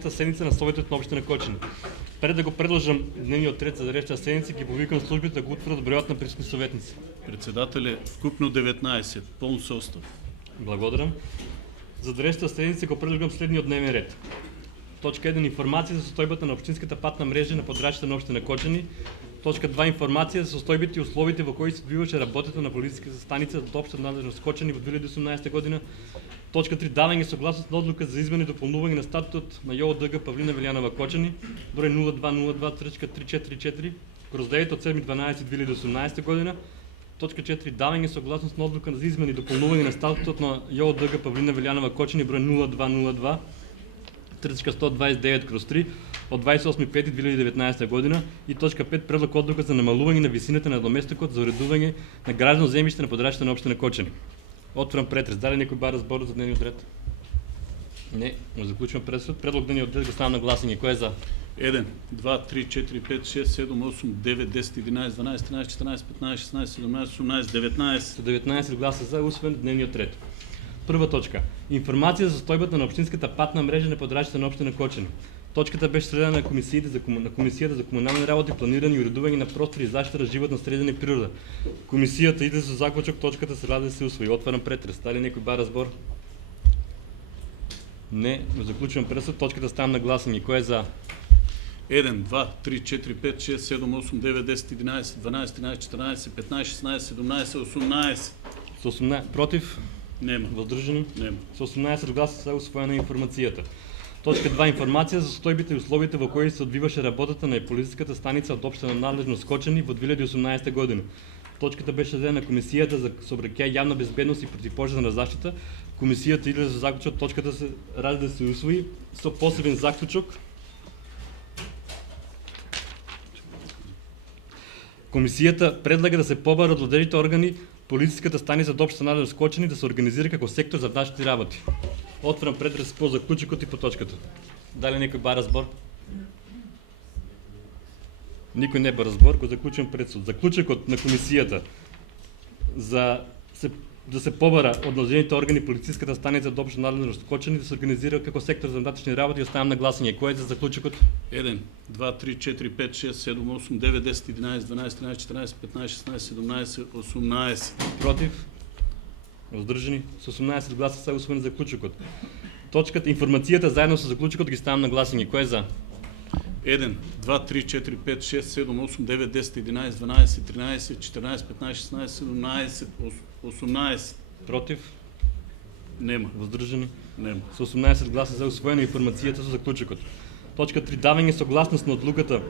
седмица на Съветът на община Кочани. Преди да го предложам дневният ред за следващата седмица, ги повикам службите да го утвърдят броят на присъствени съветници. Председателя, вкупно 19, пълн състав. Благодаря. За следващата седмица го предлагам следния дневен ред. Точка 1. Информация за състоянията на общинската пътна мрежа на подрачите на община Кочани. Точка 2. Информация за състоянията и условията, в които се отбиваше работата на полицейската станица от обща надлежност Кочани в 2018 година. Точка 3. Даване съгласност на отлука за изменение и допълнуване на статут на ЙОДГ Павлина Велянова Кочани, брой 0202-344, разделите от 7.12.2018 година. Точка 4. Даване съгласност на отлука за изменение и допълнуване на статут на ЙОДГ Павлина Велянова Кочани, брой 0202 129/3 от 28.5.2019 година. И точка 5. Предлог отлука за намалуване на висината на доместикот за уредуване на граждано землище на подрачите на община Кочани. Отварям претрес. Дали някой бар разбор за дневния ред? Не. Но заключвам претрес. Предлог дневния ред го ставам на гласение. Кой е за? 1, 2, 3, 4, 5, 6, 7, 8, 9, 10, 11, 12, 13, 14, 15, 16, 17, 18, 19. 19 гласа за, усвоен дневният ред. Първа точка. Информация за състоянията на общинската пътна мрежа на подрачите на община Кочани. Точката беше средена на Комисията за комунални работи, планиране и уредуване на простори и защита на животна среда и природа. Комисията иде за заклучок, точката се да се усвои. Отварям претрес. Стали някой бар разбор? Не, но заключвам претрес. Точката ставам на гласение. Кой е за? 1, 2, 3, 4, 5, 6, 7, 8, 9, 10, 11, 12, 13, 14, 15, 16, 17, 18. С 18. Против? Нема. Въздържани? Нема. С 18 гласа са усвоена информацията. Точка 2. Информация за състоянията и условията, в които се отбиваше работата на полицейската станица от обща надлежност Кочани в 2018 година. Точката беше дадена на Комисията за съобразяване явна безбедност и противопожарна защита. Комисията иде за заключок, точката се ради да се усвои. Посебен заключок. Комисията предлага да се побарат от отделните органи полицейската станица от обща надлежност Кочани да се организира като сектор за нашите работи. Отварям предрез по заключикът и по точката. Дали някой бар разбор? Никой не бар разбор, ако заключим предсуд. Заключикът на комисията да се побара от надлежните органи полицейската станица от обща надлежност Кочани да се организира като сектор за нататъчни работи и оставям на гласение. Кой е за заключикът? 1, 2, 3, 4, 5, 6, 7, 8, 9, 10, 11, 12, 13, 14, 15, 16, 17, 18. Против? Въздържани? С 18 гласа са усвоени заключикът. Точката информацията заедно с заключикът ги ставам на гласение. Кой е за? 1, 2, 3, 4, 5, 6, 7, 8, 9, 10, 11, 12, 13, 14, 15, 16, 17, 18. Против? Нема. Въздържани? Нема. С 18 гласа за усвоена информацията с заключикът. Точка 3. Даване съгласност на отлуката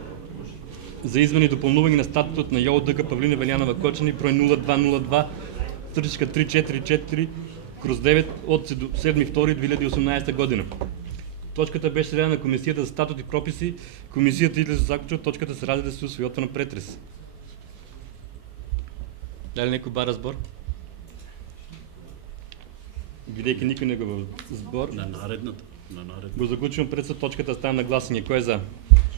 за изменение и допълнуване на статут на ЙОДГ Павлина Велянова Кочани, брой 0202 344 9 от 7.2.2018 година. Точката беше средена на Комисията за статут и прописи. Комисията иде за заключок, точката се ради да се усвои. На претрес. Дали някой бар разбор? Видейки никой не го сбор. На наредната. Го заключвам пред съд, точката става на гласение. Кой е за?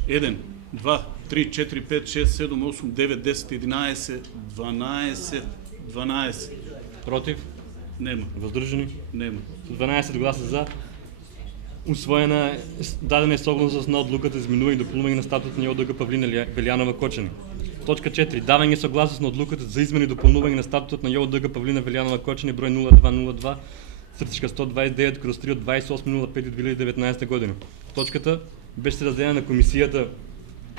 1, 2, 3, 4, 5, 6, 7, 8, 9, 10, 11, 12, 12. Против? Нема. Въздържани? Нема. С 12 гласа за. Усвоена, дадена е съгласност на отлуката за изменение и допълнуване на статут на ЙОДГ Павлина Велянова Кочани. Точка 4. Даване съгласност на отлуката за изменение и допълнуване на статутът на ЙОДГ Павлина Велянова Кочани, брой 0202 129/3 от 28.05.2019 година. Точката беше разделена на Комисията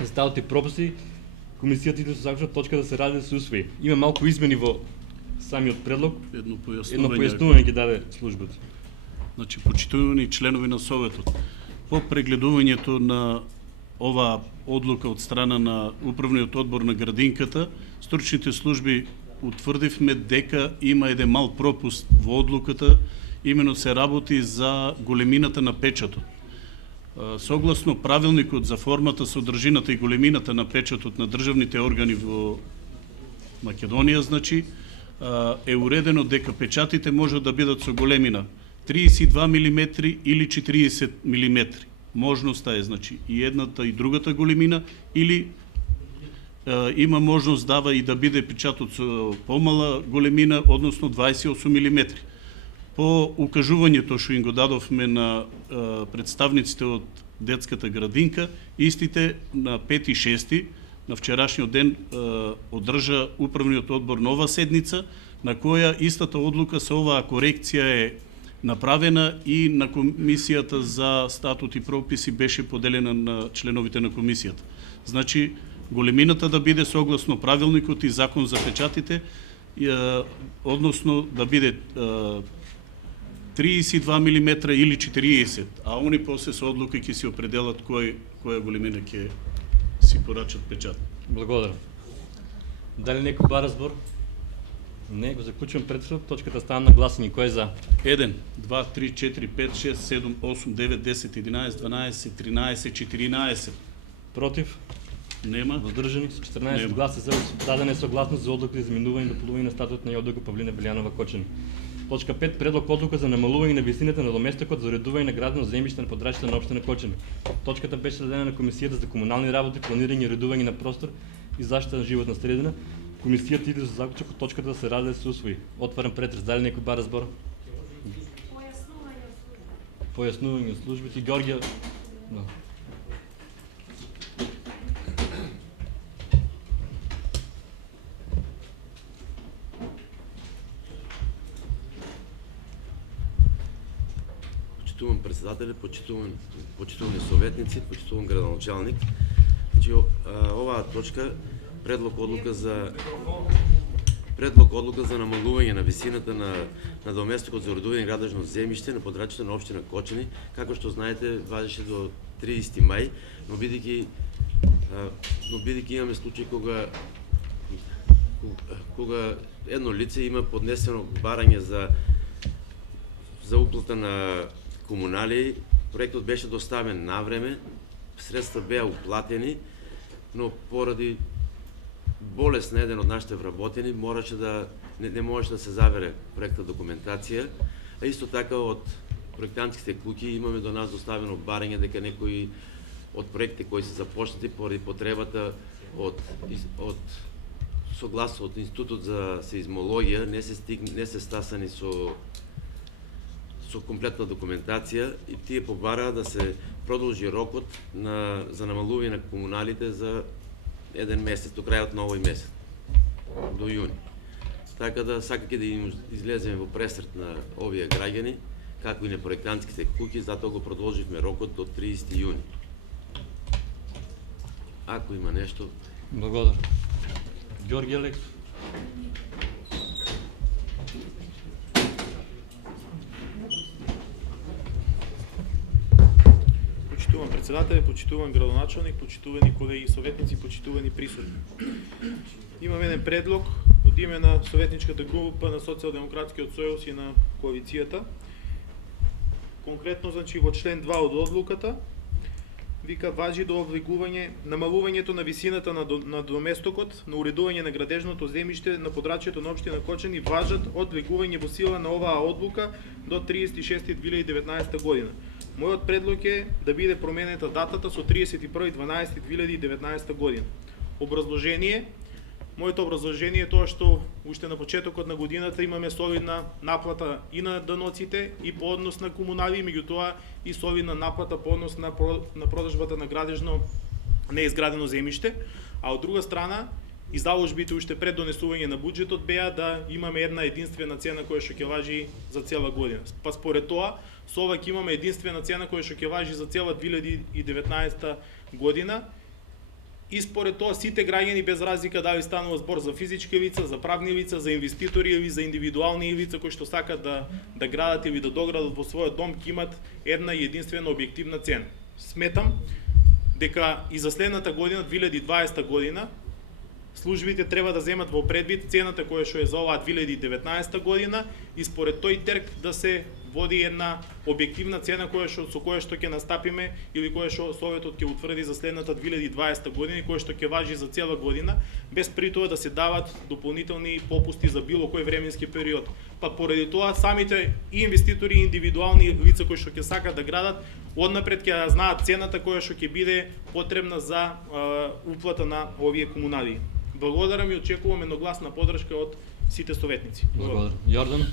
за статут и прописи. Комисията иде с точка да се ради да се усвои. Има малко измени в самият предлог. Едно пояснуване ги даде службата. Значи, почитувани членови на Советот, по прегледувањето на ова одлука од страна на управниот одбор на градинката, стручните служби утврдивме дека има еден мал пропуст во одлуката, имено се работи за големината на печатот. Согласно правилникот за формата, содржината и големината на печатот на државните органи во Македонија, значи, е уредено дека печатите можат да бидат со големина 32 мм или 40 мм. Можноста е, значи, и едната и другата големина, или има можност дава и да биде печатот со помала големина, односно 28 мм. По укажувањето што им го дадовме на представниците од детската градинка. Истите на 5 и 6 на вчерашниот ден одржа управниот одбор нова седница, на која истата одлука со оваа корекција е направена и на Комисијата за статут и прописи беше поделена на членовите на комисијата. Значи, големината да биде согласно правилникот и закон за печатите, односно да биде 32 мм или 40, а они после со одлука ќе се определат која големина ќе си порачат печат. Благодаря. Дали некој бара збор? Не, го заклучувам председател. Точката стана на гласение. Кој е за? 1, 2, 3, 4, 5, 6, 7, 8, 9, 10, 11, 12, 13, 14. Против? Нема. Воздржани с 14 Нема. гласа за дадена е согласност за одлука за изменување и дополнување на статут на Јодога Павлина Белјанова Кочани. Точка 5. Предлог одлука за намалување на висината на доместокот за уредување на градно земјиште на подрачјето на општина Кочани. Точката беше дадена на Комисијата за комунални работи, планирање и уредување на простор и заштита на животна средина. Комисијата иде за заклучок од точката да се разгледа да се усвои. Отварам претрес. Дали некој бара збор? Појаснување од службите. Ѓорѓе. Да. Почитувам председателя, почитувани советници, почитувам градоначалник. Значи, оваа точка предлог одлука за намалување на висината на доместокот за уредување градежно земјиште на подрачјето на општина Кочани, како што знаете, важеше до 30 мај, но бидејќи имаме случај кога едно лице има поднесено барање за уплата на комунали, проектот беше доставен навреме, средства беа уплатени, но поради болест на еден од нашите вработени не можеше да се завере проекта документација, а исто така од проектантските куќи имаме до нас доставено барање дека некои од проекти кои се започнати поради потребата од согласно од Институтот за сеизмологија не се стасани со комплетна документација и тие побараа да се продолжи рокот за намалување на комуналите за еден месец, до крајот на овој месец, до јуни. Така да сакајќи да им излеземе во пресрет на овие граѓани, како и на проектантските куќи, затоа го продолживме рокот до 30 јуни. Ако има нешто... Благодарам. Ѓорѓе Алексов. Почитуван председател, почитуван градоначалник, почитувани колеги советници, почитувани присутни. Имам еден предлог од име на советничката група на Социјалдемократскиот сојуз и на коалицијата. Конкретно, значи, во член 2 од одлуката вика важи до намалувањето на висината на доместокот на уредување на градежното земјиште на подрачјето на општина Кочани важат од влегување во сила на оваа одлука до 36.2019 година. Мојот предлог е да биде променета датата со 31.12.2019 година. Образложение. Моето образложение е тоа што уште на почетокот на годината имаме солидна наплата и на даноците и по однос на комунали, меѓутоа и солидна наплата по однос на продажбата на градежно неизградено земјиште, а од друга страна и заложбите уште пред донесување на буџетот беа да имаме една единствена цена која што ќе важи за цела година. Па според тоа, со ова ќе имаме единствена цена која што ќе важи за цела 2019 година. И според тоа сите граѓани без разлика дали станува збор за физички лица, за правни лица, за инвеститори или за индивидуални лица кои што сакат да градат или да доградат во својот дом, ќе имат една и единствена објективна цена. Сметам дека и за следната година, 2020 година, службите треба да земат во предвид цената која што е за оваа 2019 година и според тој терк да се води една објективна цена со која што ќе настапиме или која што Советот ќе утврди за следната 2020 година и која што ќе важи за цела година, без при тоа да се дават дополнителни попусти за било кој временски период. Па поради тоа самите и инвеститори и индивидуални лица кои што ќе сакат да градат, однапред ќе знаат цената која што ќе биде потребна за уплата на овие комунали. Благодарам и очекувам едногласна поддршка од сите советници. Благодарам. Јордан.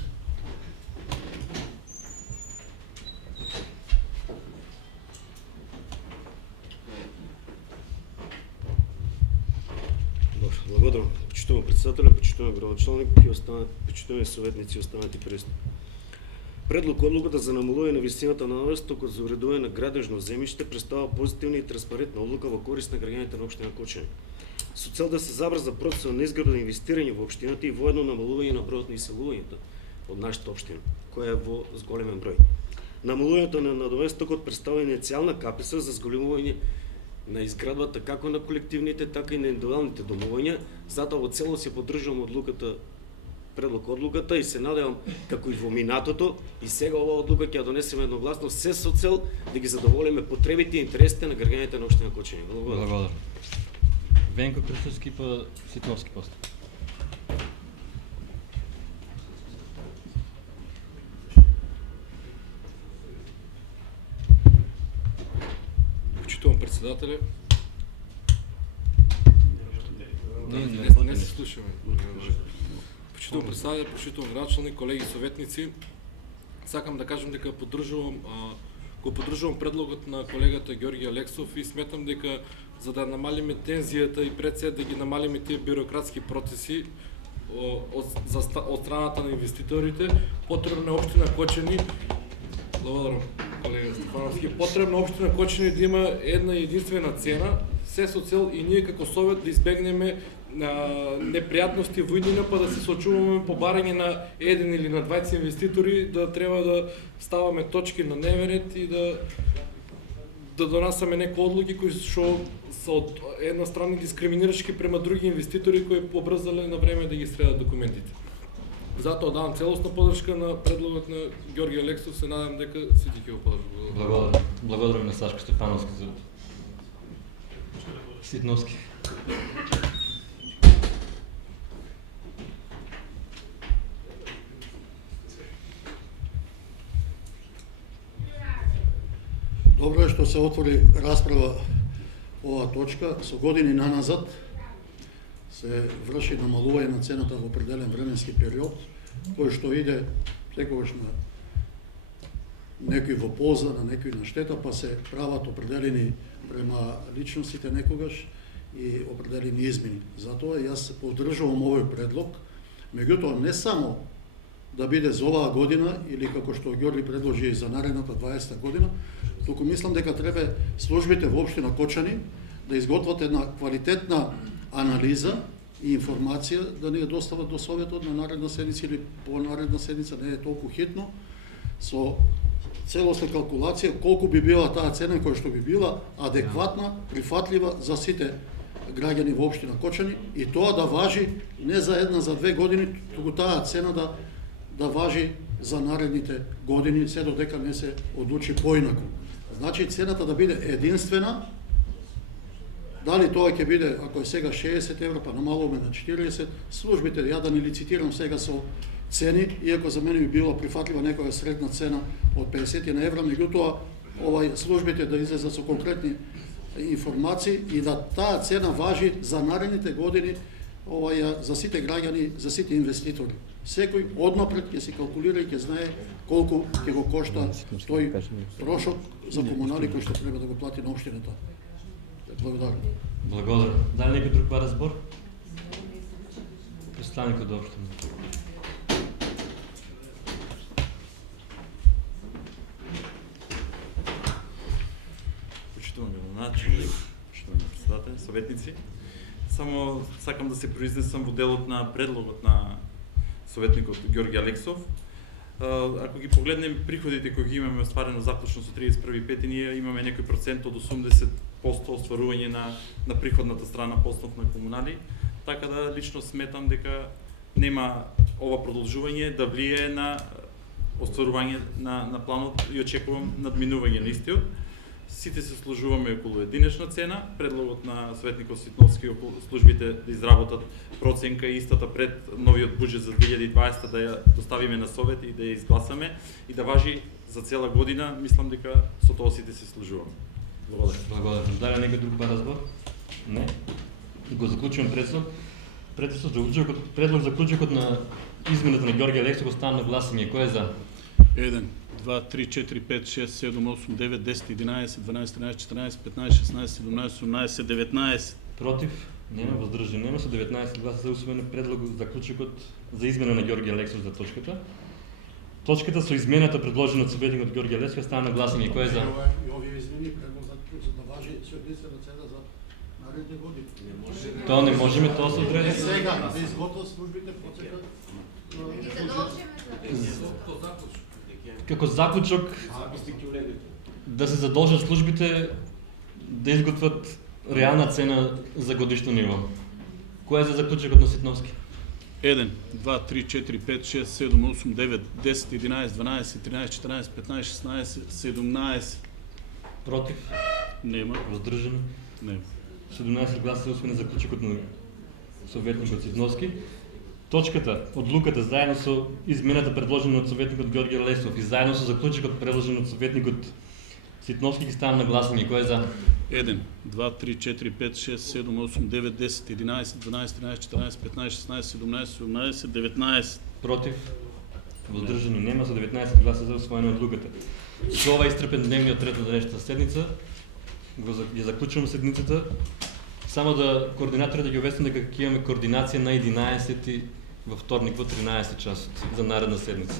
Благодарам. Почитувам председателя, почитувам градоначалник и почитувам съветници и останалите присутни. Предлог одлуката за намалување на висината на навестокот за уредување на градежно земјиште представува позитивна и транспарентна одлука во корист на граѓаните на општина Кочани. Со цел да се забрза процесот на изграда и инвестирање во општината и воедно намалување на бројот на иселувањето од нашата општина, која е во зголемен број. Намалувањето на надовестокот представува иницијална капица за зголемување на изградбата како на колективните, така и на индивидуалните домовања, затоа во целост ја поддржувам одлуката, предлог одлуката и се надевам како и во минатото и сега оваа одлука ќе ја донесеме едногласно се со цел да ги задоволиме потребите и интересите на граѓаните на општина Кочани. Благодарам. Благодарам. Венко Крстовски па Ситновски после. Почитувам председателя. Не се слушаме. Почитувам председателя, почитувам градоначалник, колеги советници. Сакам да кажам дека го поддржувам предлогот на колегата Георги Алексов и сметам дека за да намалиме тензијата и пред се да ги намалиме тие бюрократски процеси од страната на инвеститорите, потребно е општина Кочани. Благодарам, колега Стефановски. Потребно општина Кочани да има една единствена цена, се со цел и ние како совет да избегнеме непријатности во иднина, па да се сочуваме по барање на еден или на 20 инвеститори, да треба да ставаме точки на дневен ред и да донасаме некои одлуки кои што се од една страна дискриминирачки према други инвеститори кои побрзале на време да ги средат документите. Затоа давам целосна поддршка на предлогот на Георги Алексов, се надам дека сите ќе го поддржат. Благодарам. Благодарам на Сашко Стефановски за Ситновски. Добро е што се отвори расправа оваа точка. Со години наназад се врши намалување на цената во определен временски период, кој што иде секогаш на некој во полза, на некој на штета, па се прават определени према личностите некогаш и определени измени. Затоа јас поддржувам овој предлог, меѓутоа не само да биде за оваа година или како што Ѓорги предложи за наредната 20 година, туку мислам дека треба службите во општина Кочани да изготват една квалитетна анализа и информација да ни ја достават до советот на наредна седница или по наредна седница, не е толку хитно, со целосна калкулација колку би била таа цена која што би била адекватна, прифатлива за сите граѓани во општина Кочани и тоа да важи не за една, за 2 години, туку таа цена да важи за наредните години, се додека не се одлучи поинаку. Значи цената да биде единствена, дали тоа ќе биде, ако е сега 60 евро, па намалуваме на 40, службите, ја да не лицитирам сега со цени, иако за мене би било прифатлива некоја средна цена од 50 на евро, меѓутоа службите да излезат со конкретни информации и да таа цена важи за наредните години за сите граѓани, за сите инвеститори. Секој однапред ќе се калкулира и ќе знае колку ќе го кошта тој трошок за комунали кој што треба да го плати на општината. Благодарам. Благодарам. Дали некој друг бара збор? Представникот до општина. Почитувам градоначалник, почитувам председател, советници. Само сакам да се произнесам во делот на предлогот на советникот Георги Алексов. Ако ги погледнем приходите кои ги имаме остварено заклучно со 31.5, ние имаме некој процент од 80% остварување на приходната страна по основ на комунали, така да лично сметам дека нема ова продолжување да влијае на остварување на планот и очекувам надминување на истиот. Сите се служуваме околу единечна цена, предлогот на советникот Ситновски околу службите да изработат проценка и истата пред новиот буџет за 2020 да ја доставиме на совет и да ја изгласаме и да важи за цела година, мислам дека со тоа сите се служуваме. Благодарам. Благодарам. Дали некој друг бара збор? Не. Го заклучувам предлог. Предлог заклучокот на измената на Ѓорги Алексов го ставам на гласање. Кој е за? 1, 2, 3, 4, 5, 6, 7, 8, 9, 10, 11, 12, 13, 14, 15, 16, 17, 18, 19. Против? Нема. Въздържани? Нема. Со 19 гласа за усвоен предлог заклучокот за измена на Георги Алексов за точката. Точката со измената предложена од советникот Георги Алексов стана на гласање. Кој е за? И овие измени предлог за да важи светниците на цена за наредните години. Тоа не можеме, тоа се одреди. Сега, да изготвят службите процека. Како заклучок да се задолжат службите да изготват реална цена за годишно ниво. Кој е за заклучокот на Ситновски? 1, 2, 3, 4, 5, 6, 7, 8, 9, 10, 11, 12, 13, 14, 15, 16, 17. Против? Нема. Въздържани? Нема. 17 гласа за усвоен заклучокот на советникот Ситновски. Точката, одлуката заедно со измената предложена од советникот Георги Алексов и заедно со заклучокот предложен од советникот Ситновски ги стана на гласање. Кој е за? 1, 2, 3, 4, 5, 6, 7, 8, 9, 10, 11, 12, 13, 14, 15, 16, 17, 18, 19. Против? Въздържани? Нема. Со 19 гласа за усвоена одлуката. Со ова истрпен дневниот ред на денешната седница. Ја заклучувам седницата. Само да координаторите да ги обясним дека ќе имаме координација на 11 во вторник во 13 часот за наредна седница.